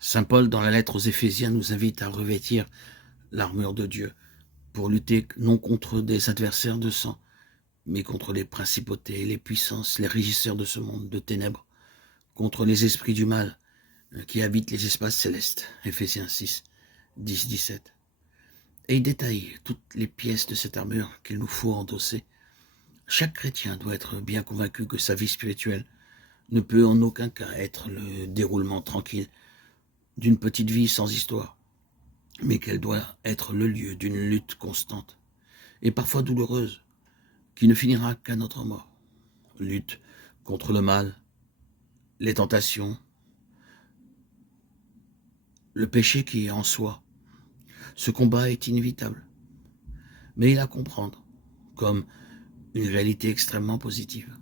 Saint Paul, dans la lettre aux Éphésiens, nous invite à revêtir l'armure de Dieu pour lutter non contre des adversaires de sang, mais contre les principautés, les puissances, les régisseurs de ce monde de ténèbres, contre les esprits du mal qui habitent les espaces célestes. Éphésiens 6, 10, 17. Et il détaille toutes les pièces de cette armure qu'il nous faut endosser. Chaque chrétien doit être bien convaincu que sa vie spirituelle ne peut en aucun cas être le déroulement tranquille d'une petite vie sans histoire, mais qu'elle doit être le lieu d'une lutte constante, et parfois douloureuse, qui ne finira qu'à notre mort. Lutte contre le mal, les tentations, le péché qui est en soi. Ce combat est inévitable, mais il à comprendre comme une réalité extrêmement positive.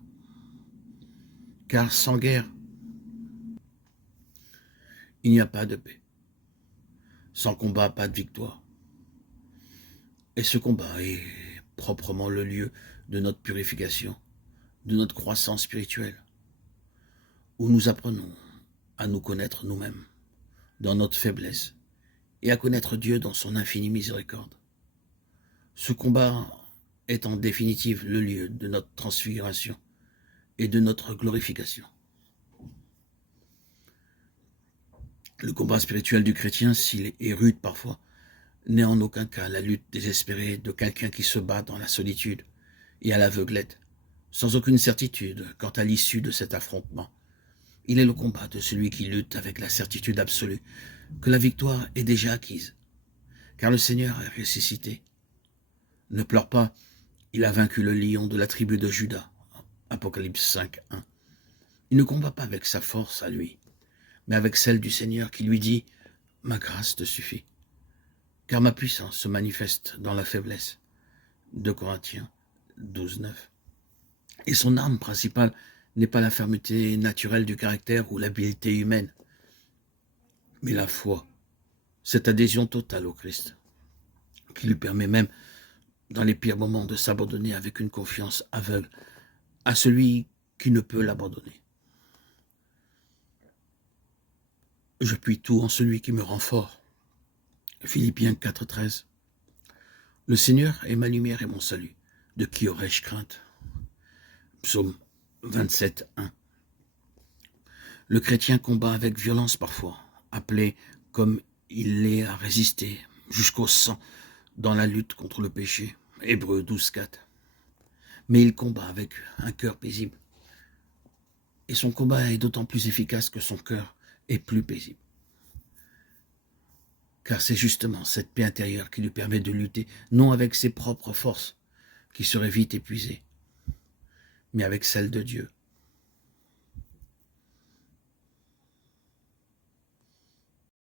Car sans guerre, il n'y a pas de paix. Sans combat, pas de victoire. Et ce combat est proprement le lieu de notre purification, de notre croissance spirituelle, où nous apprenons à nous connaître nous-mêmes, dans notre faiblesse, et à connaître Dieu dans son infinie miséricorde. Ce combat est en définitive le lieu de notre transfiguration et de notre glorification. Le combat spirituel du chrétien, s'il est rude parfois, n'est en aucun cas la lutte désespérée de quelqu'un qui se bat dans la solitude et à l'aveuglette, sans aucune certitude quant à l'issue de cet affrontement. Il est le combat de celui qui lutte avec la certitude absolue que la victoire est déjà acquise, car le Seigneur est ressuscité. Ne pleure pas, il a vaincu le lion de la tribu de Juda. Apocalypse 5, 1. Il ne combat pas avec sa force à lui, mais avec celle du Seigneur qui lui dit « Ma grâce te suffit, car ma puissance se manifeste dans la faiblesse. » 2 Corinthiens 12, 9. Et son arme principale n'est pas la fermeté naturelle du caractère ou l'habileté humaine, mais la foi, cette adhésion totale au Christ, qui lui permet même, dans les pires moments, de s'abandonner avec une confiance aveugle à celui qui ne peut l'abandonner. Je puis tout en celui qui me rend fort. Philippiens 4, 13. Le Seigneur est ma lumière et mon salut. De qui aurais-je crainte? Psaume 27, 1. Le chrétien combat avec violence parfois, appelé comme il l'est à résister jusqu'au sang dans la lutte contre le péché. Hébreux 12, 4. Mais il combat avec un cœur paisible. Et son combat est d'autant plus efficace que son cœur est plus paisible. Car c'est justement cette paix intérieure qui lui permet de lutter, non avec ses propres forces, qui seraient vite épuisées, mais avec celle de Dieu,